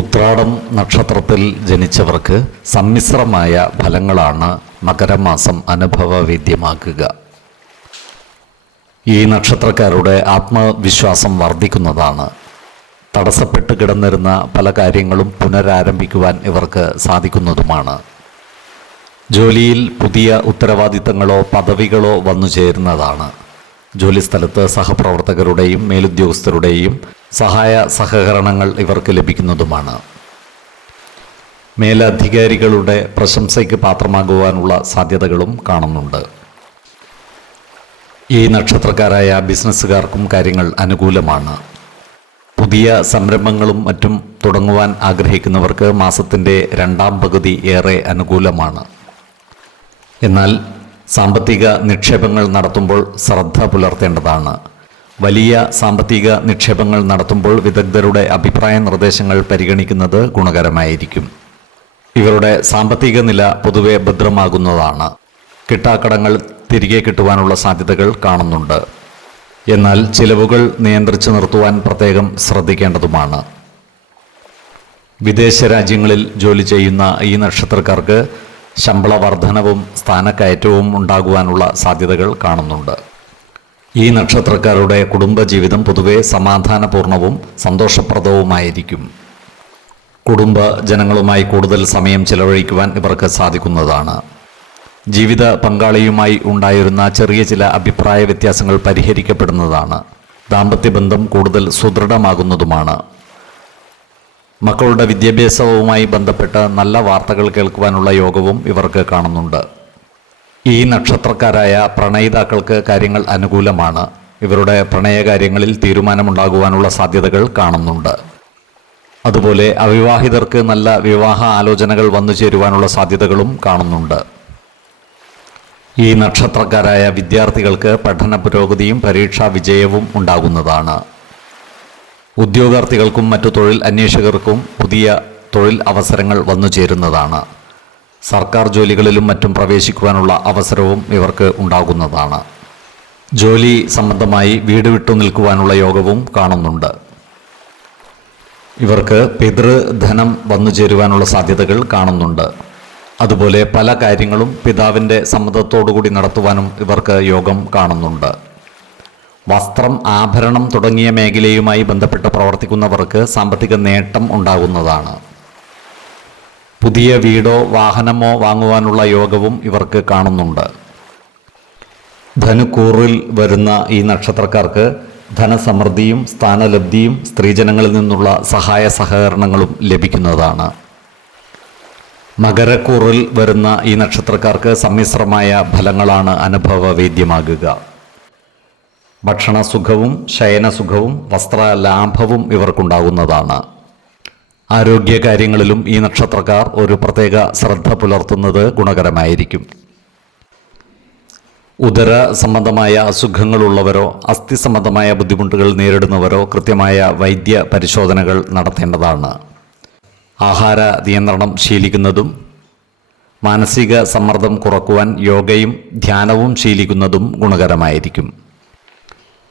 ഉത്രാടം നക്ഷത്രത്തിൽ ജനിച്ചവർക്ക് സമ്മിശ്രമായ ഫലങ്ങളാണ് മകരമാസം അനുഭവവേദ്യമാക്കുക. ഈ നക്ഷത്രക്കാരുടെ ആത്മവിശ്വാസം വർദ്ധിക്കുന്നതാണ്. തടസ്സപ്പെട്ട് കിടന്നിരുന്ന പല കാര്യങ്ങളും പുനരാരംഭിക്കുവാൻ ഇവർക്ക് സാധിക്കുന്നതുമാണ്. ജോലിയിൽ പുതിയ ഉത്തരവാദിത്തങ്ങളോ പദവികളോ വന്നു ചേരുന്നതാണ്. ജോലിസ്ഥലത്ത് സഹപ്രവർത്തകരുടെയും മേലുദ്യോഗസ്ഥരുടെയും സഹായ സഹകരണങ്ങൾ ഇവർക്ക് ലഭിക്കുന്നതുമാണ്. മേലധികാരികളുടെ പ്രശംസയ്ക്ക് പാത്രമാകുവാനുള്ള സാധ്യതകളും കാണുന്നുണ്ട്. ഈ നക്ഷത്രക്കാരായ ബിസിനസ്സുകാർക്കും കാര്യങ്ങൾ അനുകൂലമാണ്. പുതിയ സംരംഭങ്ങളും മറ്റും തുടങ്ങുവാൻ ആഗ്രഹിക്കുന്നവർക്ക് മാസത്തിന്റെ രണ്ടാം പകുതി ഏറെ അനുകൂലമാണ്. എന്നാൽ സാമ്പത്തിക നിക്ഷേപങ്ങൾ നടത്തുമ്പോൾ ശ്രദ്ധ പുലർത്തേണ്ടതാണ്. വലിയ സാമ്പത്തിക നിക്ഷേപങ്ങൾ നടത്തുമ്പോൾ വിദഗ്ധരുടെ അഭിപ്രായ നിർദ്ദേശങ്ങൾ പരിഗണിക്കുന്നത് ഗുണകരമായിരിക്കും. ഇവരുടെ സാമ്പത്തിക നില പൊതുവെ ഭദ്രമാകുന്നതാണ്. കിട്ടാക്കടങ്ങൾ തിരികെ കിട്ടുവാനുള്ള സാധ്യതകൾ കാണുന്നുണ്ട്. എന്നാൽ ചിലവുകൾ നിയന്ത്രിച്ചു നിർത്തുവാൻ പ്രത്യേകം ശ്രദ്ധിക്കേണ്ടതുമാണ്. വിദേശ രാജ്യങ്ങളിൽ ജോലി ചെയ്യുന്ന ഈ നക്ഷത്രക്കാർക്ക് ശമ്പള വർധനവും സ്ഥാനക്കയറ്റവും ഉണ്ടാകുവാനുള്ള സാധ്യതകൾ കാണുന്നുണ്ട്. ഈ നക്ഷത്രക്കാരുടെ കുടുംബജീവിതം പൊതുവെ സമാധാനപൂർണവും സന്തോഷപ്രദവുമായിരിക്കും. കുടുംബ ജനങ്ങളുമായി കൂടുതൽ സമയം ചെലവഴിക്കുവാൻ ഇവർക്ക് സാധിക്കുന്നതാണ്. ജീവിത പങ്കാളിയുമായി ഉണ്ടായിരുന്ന ചെറിയ ചില അഭിപ്രായ വ്യത്യാസങ്ങൾ പരിഹരിക്കപ്പെടുന്നതാണ്. ദാമ്പത്യബന്ധം കൂടുതൽ സുദൃഢമാകുന്നതുമാണ്. മക്കളുടെ വിദ്യാഭ്യാസവുമായി ബന്ധപ്പെട്ട് നല്ല വാർത്തകൾ കേൾക്കുവാനുള്ള യോഗവും ഇവർക്ക് കാണുന്നുണ്ട്. ഈ നക്ഷത്രക്കാരായ പ്രണയിതാക്കൾക്ക് കാര്യങ്ങൾ അനുകൂലമാണ്. ഇവരുടെ പ്രണയകാര്യങ്ങളിൽ തീരുമാനമുണ്ടാകുവാനുള്ള സാധ്യതകൾ കാണുന്നുണ്ട്. അതുപോലെ അവിവാഹിതർക്ക് നല്ല വിവാഹ ആലോചനകൾ വന്നു ചേരുവാനുള്ള സാധ്യതകളും കാണുന്നുണ്ട്. ഈ നക്ഷത്രക്കാരായ വിദ്യാർത്ഥികൾക്ക് പഠന പുരോഗതിയും പരീക്ഷാ വിജയവും ഉണ്ടാകുന്നതാണ്. ഉദ്യോഗാർത്ഥികൾക്കും മറ്റു തൊഴിൽ അന്വേഷകർക്കും പുതിയ തൊഴിൽ അവസരങ്ങൾ വന്നു ചേരുന്നതാണ്. സർക്കാർ ജോലികളിലും മറ്റും പ്രവേശിക്കുവാനുള്ള അവസരവും ഇവർക്ക് ഉണ്ടാകുന്നതാണ്. ജോലി സംബന്ധമായി വീട് വിട്ടു നിൽക്കുവാനുള്ള യോഗവും കാണുന്നുണ്ട്. ഇവർക്ക് പിതൃധനം വന്നു ചേരുവാനുള്ള സാധ്യതകൾ കാണുന്നുണ്ട്. അതുപോലെ പല കാര്യങ്ങളും പിതാവിന്റെ സമ്മതത്തോടുകൂടി നടത്തുവാനും ഇവർക്ക് യോഗം കാണുന്നുണ്ട്. വസ്ത്രം ആഭരണം തുടങ്ങിയ മേഖലയുമായി ബന്ധപ്പെട്ട് പ്രവർത്തിക്കുന്നവർക്ക് സാമ്പത്തിക നേട്ടം ഉണ്ടാകുന്നതാണ്. പുതിയ വീടോ വാഹനമോ വാങ്ങുവാനുള്ള യോഗവും ഇവർക്ക് കാണുന്നുണ്ട്. ധനുക്കൂറിൽ വരുന്ന ഈ നക്ഷത്രക്കാർക്ക് ധനസമൃദ്ധിയും സ്ഥാനലബ്ധിയും സ്ത്രീജനങ്ങളിൽ നിന്നുള്ള സഹായ സഹകരണങ്ങളും ലഭിക്കുന്നതാണ്. മകരക്കൂറിൽ വരുന്ന ഈ നക്ഷത്രക്കാർക്ക് സമ്മിശ്രമായ ഫലങ്ങളാണ് അനുഭവവേദ്യമാകുക. ഭക്ഷണസുഖവും ശയനസുഖവും വസ്ത്രലാഭവും ഇവർക്കുണ്ടാകുന്നതാണ് ആരോഗ്യകാര്യങ്ങളിലും ഈ നക്ഷത്രക്കാർ ഒരു പ്രത്യേക ശ്രദ്ധ പുലർത്തുന്നത് ഗുണകരമായിരിക്കും. ഉദര സംബന്ധമായ അസുഖങ്ങളുള്ളവരോ അസ്ഥി സംബന്ധമായ ബുദ്ധിമുട്ടുകൾ നേരിടുന്നവരോ കൃത്യമായ വൈദ്യ പരിശോധനകൾ നടത്തേണ്ടതാണ്. ആഹാര നിയന്ത്രണം ശീലിക്കുന്നതും മാനസിക സമ്മർദ്ദം കുറക്കുവാൻ യോഗയും ധ്യാനവും ശീലിക്കുന്നതും ഗുണകരമായിരിക്കും.